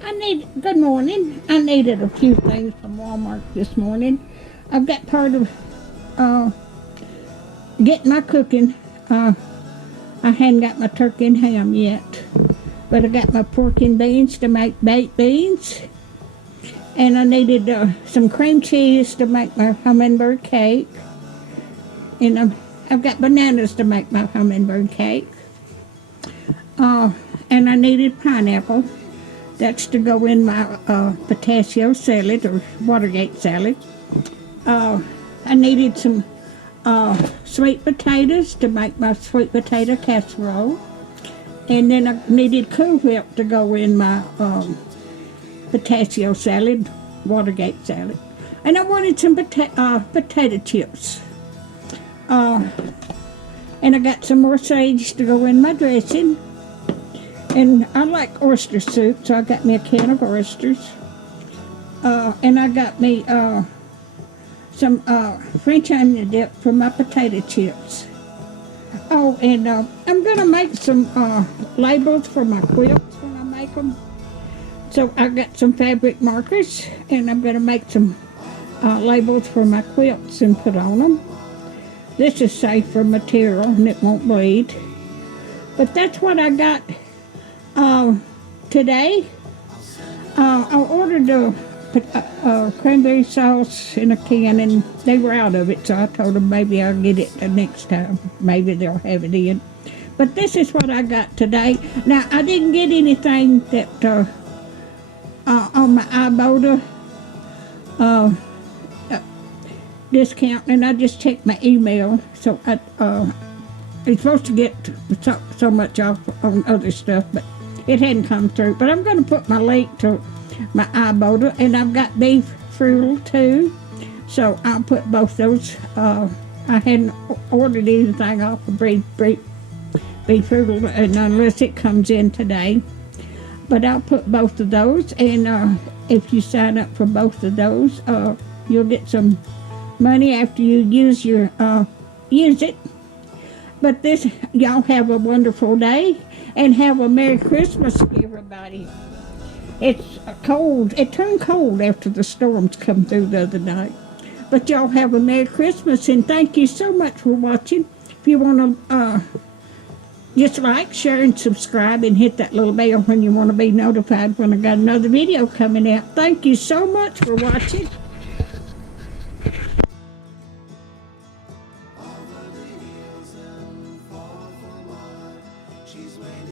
Good morning. I needed a few things from Walmart this morning. I've got part of uh, getting my cooking. I hadn't got my turkey and ham yet, but I got my pork and beans to make baked beans. And I needed some cream cheese to make my hummingbird cake. And I've got bananas to make my hummingbird cake. And I needed pineapple. That's to go in my pistachio salad or Watergate salad. I needed some sweet potatoes to make my sweet potato casserole. And then I needed Cool Whip to go in my pistachio salad, Watergate salad. And I wanted some potato chips. And I got some more sage to go in my dressing. And I like oyster soup, so I got me a can of oysters. And I got me some French onion dip for my potato chips. Oh, and I'm going to make some labels for my quilts when I make them. So I got some fabric markers, and I'm going to make some labels for my quilts and put on them. This is safer material, and it won't bleed. But that's what I got today. I ordered a cranberry sauce in a can, and they were out of it, so I told them maybe I'll get it the next time. Maybe they'll have it in. But this is what I got today. Now, I didn't get anything that on my Ibotta discount, and I just checked my email, so it's supposed to get so much off on other stuff, but it hadn't come through. But I'm going to put my link to my Ibotta, and I've got beef frugal too, so I'll put both those. I hadn't ordered anything off of beef frugal, and unless it comes in today. But I'll put both of those, and if you sign up for both of those, you'll get some money after you use it. But y'all have a wonderful day, and have a Merry Christmas, everybody. It's cold. It turned cold after the storms come through the other night. But y'all have a Merry Christmas, and thank you so much for watching. If you want to just like, share, and subscribe, and hit that little bell when you want to be notified when I got another video coming out. Thank you so much for watching.